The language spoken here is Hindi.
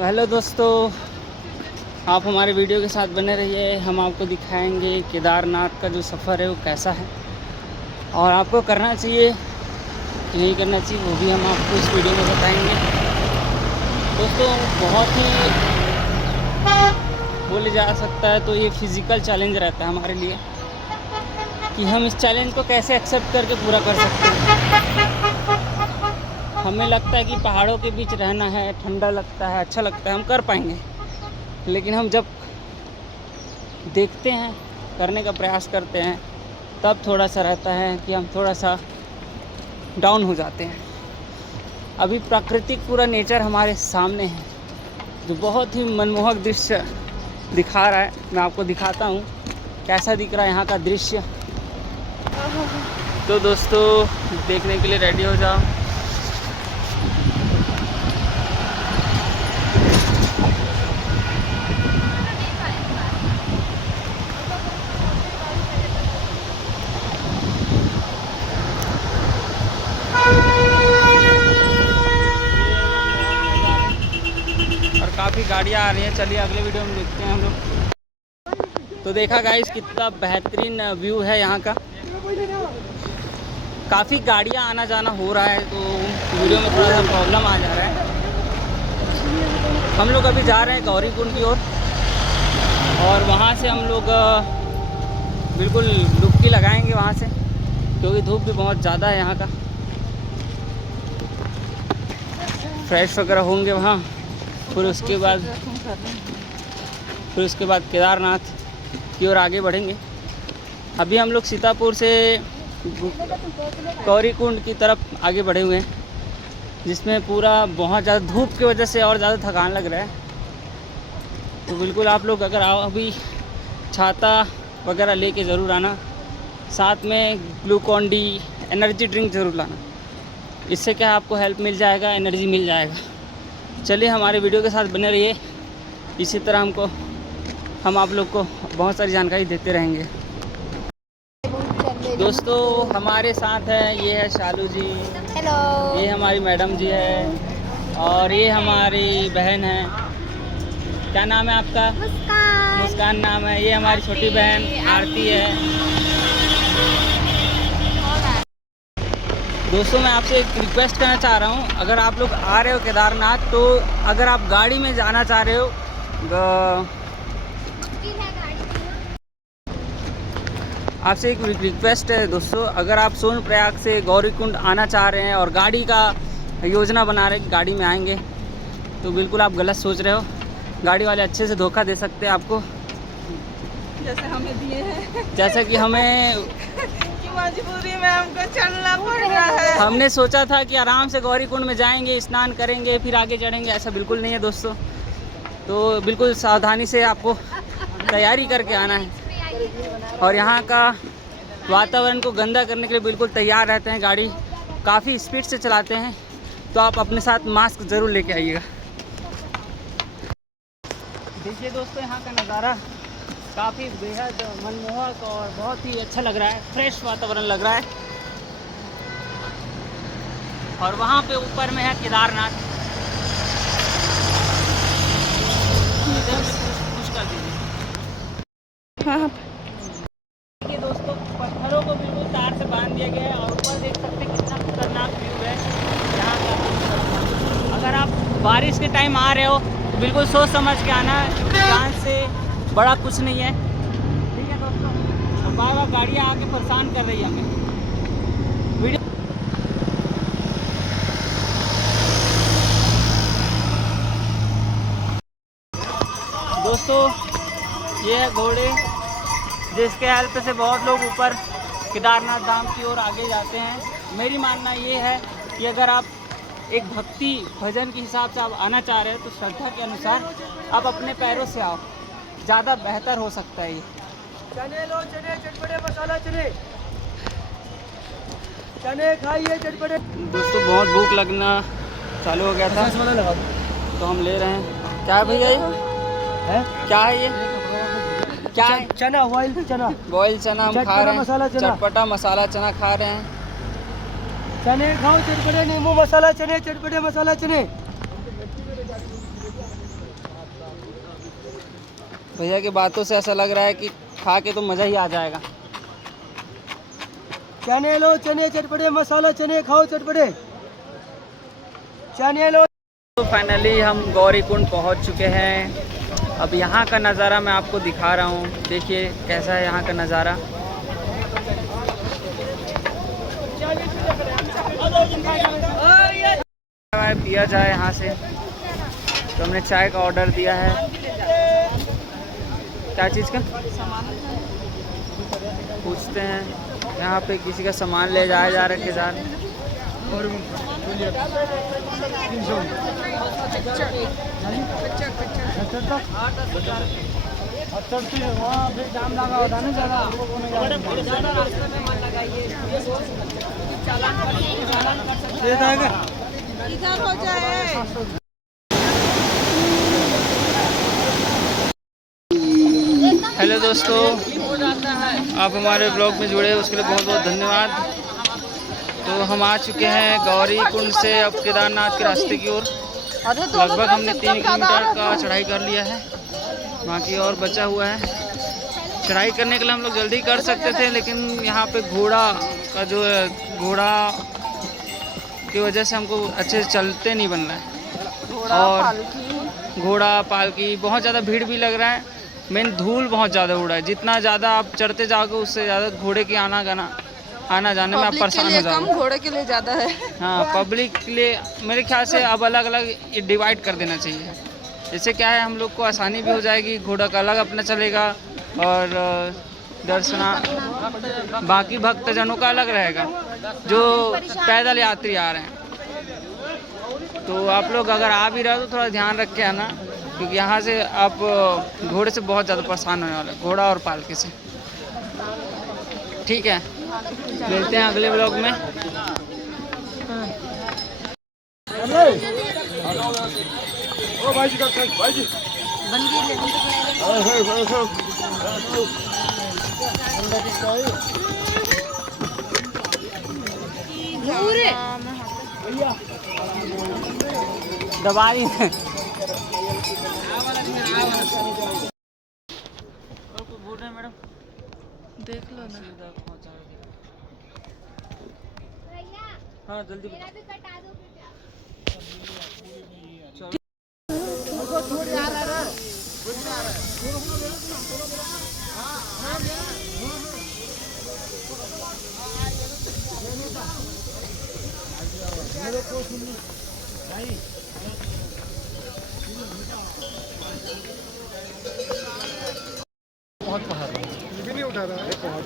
तो हेलो दोस्तों, आप हमारे वीडियो के साथ बने रहिए। हम आपको दिखाएंगे केदारनाथ का जो सफ़र है वो कैसा है और आपको करना चाहिए कि नहीं करना चाहिए, वो भी हम आपको इस वीडियो में बताएंगे। दोस्तों, बहुत ही बोले जा सकता है तो ये फिज़िकल चैलेंज रहता है हमारे लिए कि हम इस चैलेंज को कैसे एक्सेप्ट करके पूरा कर सकते हैं। हमें लगता है कि पहाड़ों के बीच रहना है, ठंडा लगता है, अच्छा लगता है, हम कर पाएंगे। लेकिन हम जब देखते हैं, करने का प्रयास करते हैं, तब थोड़ा सा रहता है कि हम थोड़ा सा डाउन हो जाते हैं। अभी प्राकृतिक पूरा नेचर हमारे सामने है जो बहुत ही मनमोहक दृश्य दिखा रहा है। मैं आपको दिखाता हूँ कैसा दिख रहा है यहाँ का दृश्य। तो दोस्तों, देखने के लिए रेडी हो जाओ। और काफ़ी गाड़ियाँ आ रही हैं। चलिए अगले वीडियो में देखते हैं हम लोग। तो देखा गाइस, कितना बेहतरीन व्यू है यहाँ का। काफ़ी गाड़ियाँ आना जाना हो रहा है तो वीडियो में थोड़ा सा प्रॉब्लम आ जा रहा है। हम लोग अभी जा रहे हैं गौरीकुंड की ओर और वहाँ से हम लोग बिल्कुल डुबकी लगाएंगे वहाँ से, क्योंकि धूप भी बहुत ज़्यादा है यहाँ का। फ्रेश वगैरह होंगे वहाँ, फिर उसके बाद केदारनाथ की ओर आगे बढ़ेंगे। अभी हम लोग सीतापुर से गौरीकुंड की तरफ आगे बढ़े हुए हैं, जिसमें पूरा बहुत ज़्यादा धूप की वजह से और ज़्यादा थकान लग रहा है। तो बिल्कुल आप लोग अगर आओ, अभी छाता वगैरह लेके ज़रूर आना, साथ में ग्लूकॉन डी एनर्जी ड्रिंक ज़रूर लाना। इससे क्या आपको हेल्प मिल जाएगा, एनर्जी मिल जाएगा। चलिए हमारे वीडियो के साथ बने रहिए। इसी तरह हम आप लोग को बहुत सारी जानकारी देते रहेंगे। दोस्तों, हमारे साथ है, ये है शालू जी, हेलो, ये हमारी मैडम जी है और ये हमारी बहन है। क्या नाम है आपका? मुस्कान। मुस्कान नाम है। ये हमारी छोटी बहन आरती है। दोस्तों, मैं आपसे एक रिक्वेस्ट करना चाह रहा हूँ, अगर आप लोग आ रहे हो केदारनाथ, तो अगर आप गाड़ी में जाना चाह रहे हो, आपसे एक रिक्वेस्ट है दोस्तों, अगर आप सोनप्रयाग से गौरीकुंड आना चाह रहे हैं और गाड़ी का योजना बना रहे हैं, गाड़ी में आएंगे, तो बिल्कुल आप गलत सोच रहे हो। गाड़ी वाले अच्छे से धोखा दे सकते हैं आपको, जैसे हमें दिए हैं, जैसा कि हमें मजबूरी में हमको चलना पड़ रहा है। हमने सोचा था कि आराम से गौरीकुंड में जाएंगे, स्नान करेंगे, फिर आगे चढ़ेंगे। ऐसा बिल्कुल नहीं है दोस्तों। तो बिल्कुल सावधानी से आपको तैयारी करके आना है और यहाँ का वातावरण को गंदा करने के लिए बिल्कुल तैयार रहते हैं। गाड़ी काफ़ी स्पीड से चलाते हैं, तो आप अपने साथ मास्क ज़रूर लेके आइएगा। देखिए दोस्तों, यहाँ का नज़ारा काफ़ी बेहद मनमोहक और बहुत ही अच्छा लग रहा है। फ्रेश वातावरण लग रहा है। और वहाँ पे ऊपर में है केदारनाथ। कुछ कर दीजिए। हाँ, देखिए दोस्तों, पत्थरों को बिल्कुल तार से बांध दिया गया है और ऊपर देख सकते हैं कितना खतरनाक व्यू है यहाँ का। अगर आप बारिश के टाइम आ रहे हो तो बिल्कुल सोच समझ के आना, क्योंकि जान से बड़ा कुछ नहीं है। ठीक है दोस्तों, और बार बार गाड़ियाँ आके परेशान कर रही है हमें। वीडियो दोस्तों, ये है घोड़े, जिसके हेल्प से बहुत लोग ऊपर केदारनाथ धाम की ओर आगे जाते हैं। मेरी मानना ये है कि अगर आप एक भक्ति भजन के हिसाब से आप आना चाह रहे हैं, तो श्रद्धा के अनुसार आप अपने पैरों से आओ, ज़्यादा बेहतर हो सकता है। ये चने लो, चने चटपटे मसाला चने, चने खाइए चटपटे। दोस्तों, बहुत भूख लगना चालू हो गया था तो हम ले रहे हैं। क्या है भैया ये? क्या है ये? क्या है? चना, बॉइल चना, बॉयल चना हम खा रहे हैं। मसाला चना। चटपटा मसाला चना खा रहे हैं। चने खाओ चटपटे, नींबू मसाला चने, चटपटे मसाला चने। भैया की बातों से ऐसा लग रहा है कि खा के तो मज़ा ही आ जाएगा। चने लो चने चटपटे, मसाला चने खाओ चटपटे। चने लो। तो फाइनली हम गौरी कुंड पहुँच चुके हैं। अब यहाँ का नज़ारा मैं आपको दिखा रहा हूँ, देखिए कैसा है यहाँ का नज़ारा। पिया जाए यहाँ से, तो हमने चाय का ऑर्डर दिया है। क्या चीज़ का पूछते हैं, यहाँ पे किसी का सामान ले जाया जा रहा है किसान। इधर हो जाए। हेलो दोस्तों, आप हमारे ब्लॉग में जुड़े उसके लिए बहुत बहुत धन्यवाद। तो हम आ चुके हैं गौरी कुंड से अब केदारनाथ के रास्ते की ओर। लगभग हमने 3 किलोमीटर का चढ़ाई कर लिया है, बाकी और बचा हुआ है। चढ़ाई करने के लिए हम लोग जल्दी कर सकते थे, लेकिन यहाँ पे घोड़ा का जो है, घोड़ा की वजह से हमको अच्छे से चलते नहीं बन रहा है। और घोड़ा पालकी बहुत ज़्यादा भीड़ भी लग रहा है। मेन धूल बहुत ज़्यादा उड़ रहा है। जितना ज़्यादा आप चढ़ते जाओगे उससे ज़्यादा घोड़े के आना जाने में आप परेशान हो जाओगे। घोड़े के लिए ज़्यादा है। हाँ, पब्लिक के लिए मेरे ख्याल से अब अलग अलग डिवाइड कर देना चाहिए। इससे क्या है, हम लोग को आसानी भी हो जाएगी, घोड़ा का अलग अपना चलेगा और दर्शना बाकी भक्तजनों का अलग रहेगा जो पैदल यात्री आ रहे हैं। तो आप लोग अगर आ भी रहे हो तो थोड़ा ध्यान रख के आना, क्योंकि यहाँ से आप घोड़े से बहुत ज़्यादा परेशान होने वाले, घोड़ा और पालकी से। ठीक है, मिलते हैं अगले ब्लॉग में। दवाई बोल रहे हैं मैडम, देख लो ना। हाँ जल्दी बहुत पहाड़ है, ये भी नहीं उठा रहा है। बहुत